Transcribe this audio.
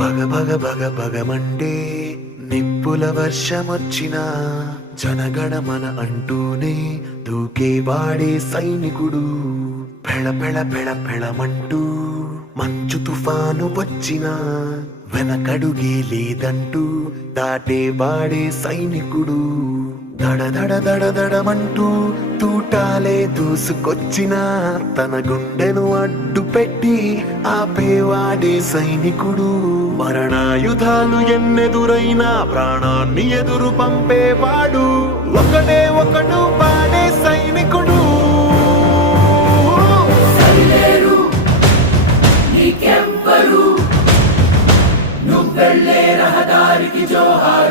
భగ భగ భగ భగమండే నిప్పుల వర్షమొచ్చినా జనగణమన అంటూనే దూకేవాడే సైనికుడు. పెళ పెళ పెళ పెళమంటూ మంచు తుఫాను వచ్చినా వెనకడుగే లేదంటూ దాటేవాడే సైనికుడు. దడ దడ దడ దడమంటూ తూటాలే దూసుకొచ్చినా తన గుండెను అడ్డు పెట్టి ఆపేవాడే సైనికుడు. మరణాయుధాలు ఎన్నెదురైనా ప్రాణాన్ని ఎదురు పంపేవాడు ఒకడే ఒకడు వాడే సైనికుడు. సరిలేరు నీకెవ్వరు, నువ్వెళ్ళే రహదారికి జోహారు.